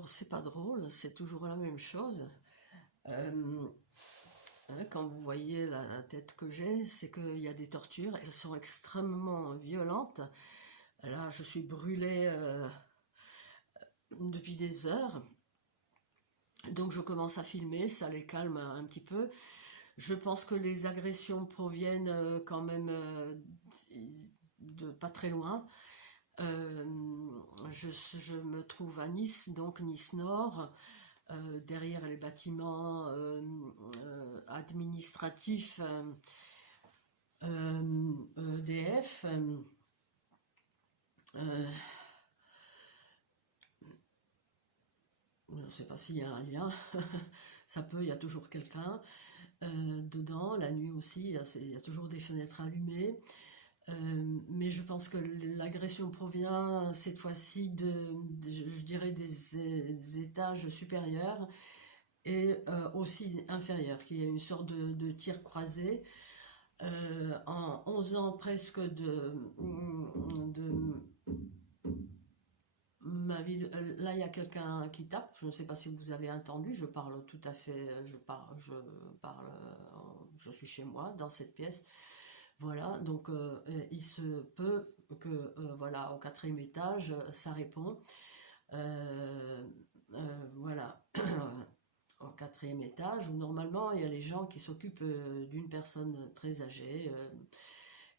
Alors, c'est pas drôle, c'est toujours la même chose. Euh, Quand vous voyez la tête que j'ai, c'est qu'il y a des tortures, elles sont extrêmement violentes. Là, je suis brûlée depuis des heures, donc je commence à filmer, ça les calme un petit peu. Je pense que les agressions proviennent quand même de pas très loin. Euh, je me trouve à Nice, donc Nice Nord. Derrière les bâtiments administratifs EDF. Je ne sais pas s'il y a un lien, ça peut, il y a toujours quelqu'un dedans, la nuit aussi, il y a toujours des fenêtres allumées. Mais je pense que l'agression provient cette fois-ci je dirais des étages supérieurs et aussi inférieurs, qu'il y a une sorte de tir croisé. En 11 ans presque de ma vie, là il y a quelqu'un qui tape, je ne sais pas si vous avez entendu, je parle tout à fait, je suis chez moi dans cette pièce. Voilà, donc il se peut que, voilà, au quatrième étage, ça répond. Euh, voilà, au quatrième étage, où normalement il y a les gens qui s'occupent d'une personne très âgée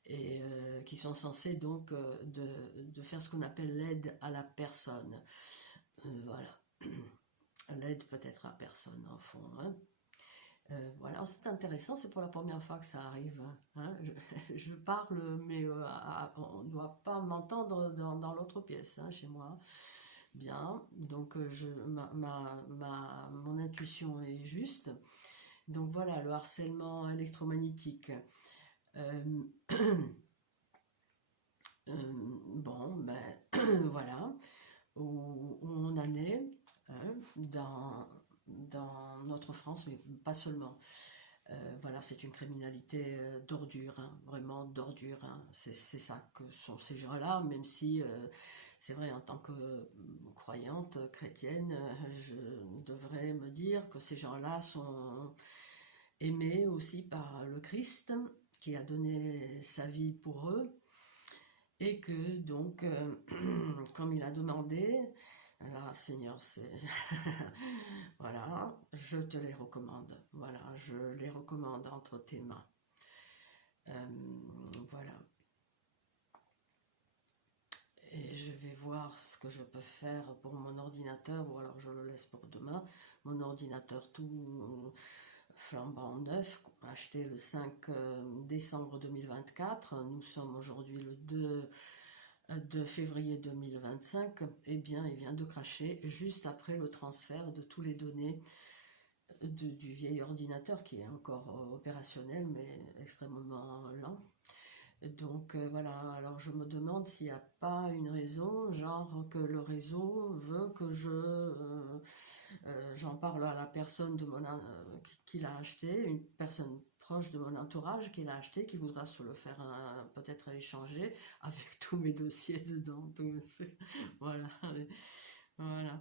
et qui sont censés donc de faire ce qu'on appelle l'aide à la personne. Voilà, l'aide peut-être à personne en fond. Hein. Voilà, c'est intéressant, c'est pour la première fois que ça arrive. Hein. Je parle, mais on ne doit pas m'entendre dans l'autre pièce, hein, chez moi. Bien, donc mon intuition est juste. Donc voilà, le harcèlement électromagnétique. Euh, bon, ben voilà, où on en est hein, dans notre France, mais pas seulement. Voilà, c'est une criminalité d'ordure, hein, vraiment d'ordure. Hein. C'est ça que sont ces gens-là, même si c'est vrai, en tant que croyante chrétienne, je devrais me dire que ces gens-là sont aimés aussi par le Christ, qui a donné sa vie pour eux, et que donc, comme il a demandé, là, Seigneur, voilà, je te les recommande. Voilà, je les recommande entre tes mains. Voilà. Et je vais voir ce que je peux faire pour mon ordinateur, ou alors je le laisse pour demain. Mon ordinateur tout flambant neuf, acheté le 5 décembre 2024. Nous sommes aujourd'hui le 2 février 2025. Eh bien, il vient de cracher juste après le transfert de toutes les données du vieil ordinateur qui est encore opérationnel, mais extrêmement lent. Donc voilà, alors je me demande s'il n'y a pas une raison, genre que le réseau veut que j'en parle à la personne qui l'a acheté, une personne proche de mon entourage qui l'a acheté, qui voudra se le faire peut-être échanger avec tous mes dossiers dedans, voilà, voilà,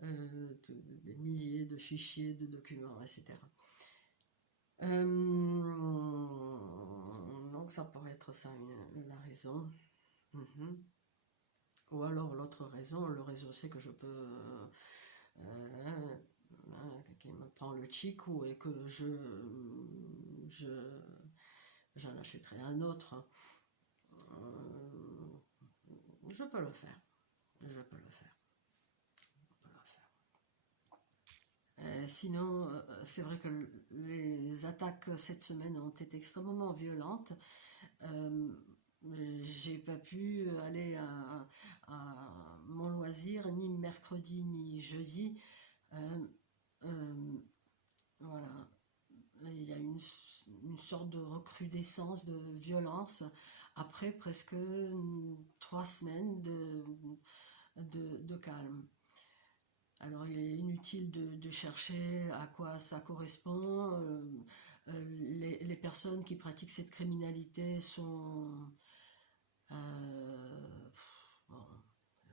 des milliers de fichiers, de documents, etc. Donc ça pourrait être ça la raison. Mhm. Ou alors l'autre raison, le réseau sait que je peux qui me prend le chic et que j'en achèterai un autre. Je peux le faire. Je peux le faire. Sinon, c'est vrai que les attaques cette semaine ont été extrêmement violentes. J'ai pas pu aller à mon loisir ni mercredi ni jeudi. Euh, voilà, il y a une sorte de recrudescence de violence après presque 3 semaines de calme. Alors il est inutile de chercher à quoi ça correspond. Les personnes qui pratiquent cette criminalité sont... bon,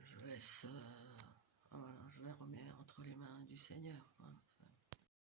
je laisse... voilà, je vais remet entre les mains du Seigneur, quoi.